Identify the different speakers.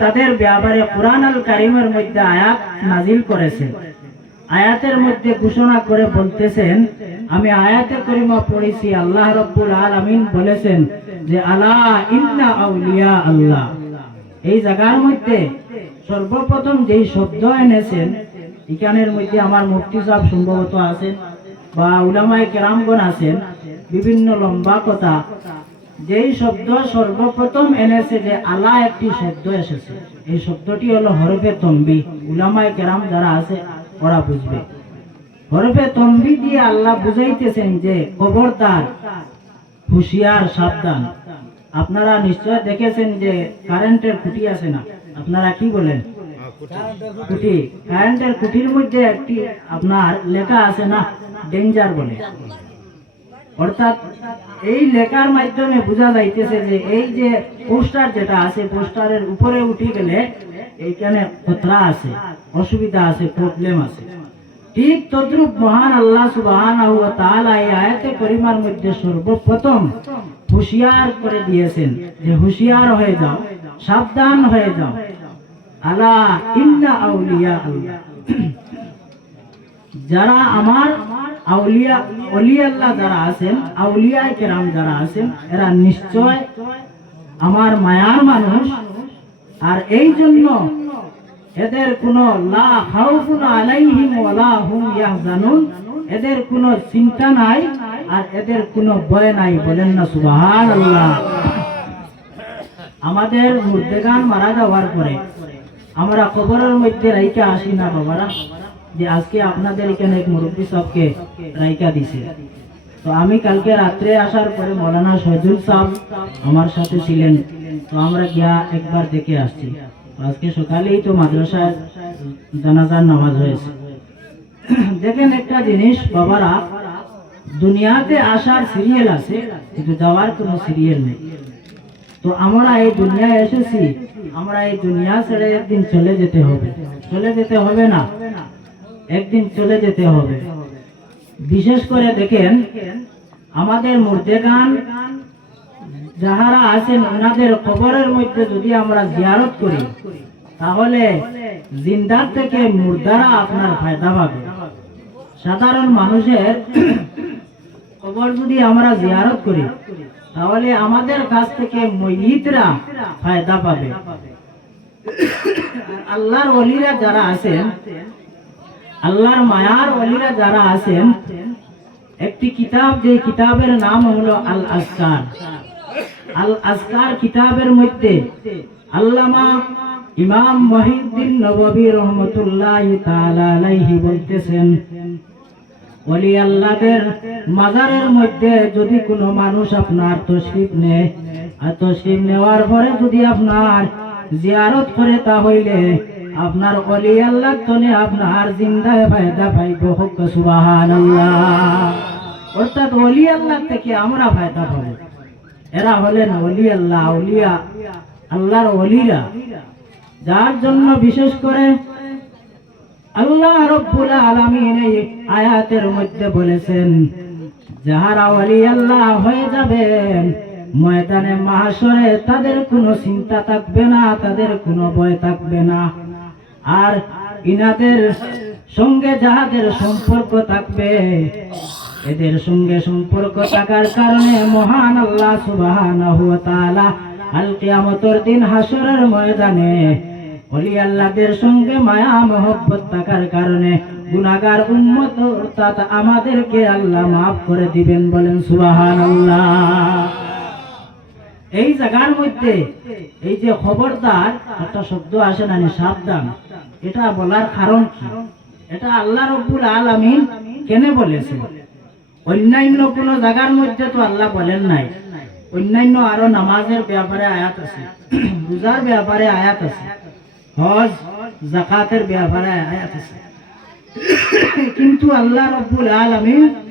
Speaker 1: তাদের ব্যাপারে কোরআন আল কারিমের মধ্যে আয়াত নাজিল করেছেন। আয়াতের মধ্যে ঘোষণা করে বলতেছেন, আমি আয়াতে করিমা পড়েছি, আল্লাহ রব্বুল আলামিন বলেছেন যে, আলা ইন্না আউলিয়া আল্লাহ। এই জায়গার মধ্যে সর্বপ্রথম যেই শব্দ এনেছেন, এখানের মধ্যে আমার মুফতি সাহেব সম্ভবত আছেন বা উলামায়ে কেরামগণ আছেন, বিভিন্ন লম্বা কথা যেই শব্দ সর্বপ্রথম এনেছে যে আলা একটি শব্দ এসেছে। এই শব্দটি হলো হরফে তম্বি উলামায়ে কেরাম যারা আছে, ওরা বুঝবে। হরফে তম্বি দিয়ে আল্লাহ বুঝাইতেছেন যে খবরদার, হুঁশিয়ার, সাবধান। আপনারা নিশ্চয় দেখেছেন যে কারেন্টের খুঁটি আছে না? আপনারা কি বলেন? খুঁটি। কারেন্টের খুঁটির মধ্যে একটি আপনার লেখা আছে না? ডেঞ্জার বলে। অর্থাৎ এই লেখার মাধ্যমে বোঝা যাইতেছে যে এই যে পোস্টার যেটা আছে, পোস্টারের উপরে উঠে গেলে এইখানে খতরা আছে, অসুবিধা আছে প্রবলেম আছে। ঠিক তদ্রুপ মহান আল্লাহ সুবহানাহু ওয়া এই আয়াতে করিমার মধ্যে সর্বপ্রথম হুঁশিয়ার করে দিয়েছেন যে হুঁশিয়ার হয়ে যাও, সাবধান হয়ে যাও। আলা ইন্না আউলিয়া আল্লাহ। যারা আমার আউলিয়া অলি আল্লাহ যারা আছেন আউলিয়া কেরাম যারা আছেন, এরা নিশ্চয় আমার মায়ার মানুষ। আর এই জন্য এদের কোনো লা খাউফুন আলাইহিম ওয়ালা হুম ইয়াহজানুন। এদের কোনো চিন্তা নাই, আর এদের কোনো ভয় নাই। বলেন না, সুবহানাল্লাহ। আমাদের মুর্দেগান মারা যাওয়ার পরে আমরা কবরের মধ্যে রাইকে আসি না, বাবারা। যে আজকে আপনাদের এখানে এক মুরব্বী সবকে রাইকা দিছে। তো আমি কালকে রাত্রে আসার পরে মৌলানা শহীদুল সাহেব আমার সাথে ছিলেন। তো আমরা গিয়া একবার দেখে আসছি। আজকে সকালেই তো মাদ্রাসায় জানাজার নামাজ হয়েছে। দেখেন একটা জিনিস, বাবারা, দুনিয়াতে আসার সিরিয়াল আছে, কিন্তু যাওয়ার কোনো সিরিয়াল নেই। তো আমরা এই দুনিয়ায় এসেছি, আমরা এই দুনিয়া ছেড়ে একদিন চলে যেতে হবে। চলে যেতে হবে না। একদিন চলে যেতে হবে। বিশেষ করে দেখেন, আমাদের মুর্দেগান যাহারা আছেন, ওনাদের কবরের মধ্যে যদি আমরা জিয়ারত করি, তাহলে জিন্দার থেকে মুর্দারা আপনার ফায়দা পাবে। সাধারণ মানুষের কবর যদি আমরা জিয়ারত করি, তাহলে আমাদের কাছ থেকে মহিতরা ফায়দা পাবে। আল্লাহর অলিরা যারা আছেন আল্লাহর মায়ার অলিরা যারা আছেন, একটি কিতাব, যে কিতাবের নাম হলো আল আসকার আল আসকার কিতাবের মধ্যে আল্লামা ইমাম মহিউদ্দিন নববী রহমতুল্লাহ আলাইহি বলতেছেন, ওলি আল্লাহদের মাজারের মধ্যে যদি কোনো মানুষ আপনার তশরিফ নেয়, আর তশরিফ নেওয়ার পরে যদি আপনার জিয়ারত করে তাহলে আপনার অলি আল্লাহ তনে আপনার জিন্দায় ফায়দা পাইব, হক সুবহানাল্লাহ। অর্থাৎ অলি আল্লাহ থেকে আমরা ফায়দা পাবো। এরা হলেন অলি আল্লাহ, অলিয়া, আল্লাহর অলিরা। যার জন্য বিশেষ করে আল্লাহ রব্বুল আলামিন এই আয়াতের মধ্যে বলেছেন, যাহারা অলি আল্লাহ হয়ে যাবেন ময়দানে, মাহাশরে তাদের কোনো চিন্তা থাকবে না, তাদের কোনো ভয় থাকবে না। আর ইনাদের সঙ্গে যাহাদের সম্পর্ক থাকবে। এদের সঙ্গে সম্পর্ক থাকার কারণে মহান আল্লাহ তাআলা আল কিয়ামতের দিন হাসরের ময়দানে অলি আল্লাহদের সঙ্গে মায়া, মহব্বত থাকার কারণে গুনাহগার উম্মত অর্থাৎ আমাদেরকে আল্লাহ মাফ করে দিবেন বলেন সুবহানাল্লাহ। এই জায়গার মধ্যে এই যে খবরদার, একটা শব্দ আসে না, সাবধান। এটা বলার কারণ কি? এটা আল্লাহ রব্বুল আলামিন কেন বলেছে? অন্যান্য কোনো জায়গার মধ্যে তো আল্লাহ বলেন নাই। অন্যান্য আরও নামাজের ব্যাপারে আয়াত আছে রোজার ব্যাপারে আয়াত আছে, হজ, জাকাতের ব্যাপারে আয়াত আছে। কিন্তু আল্লাহ রব্বুল আলামিন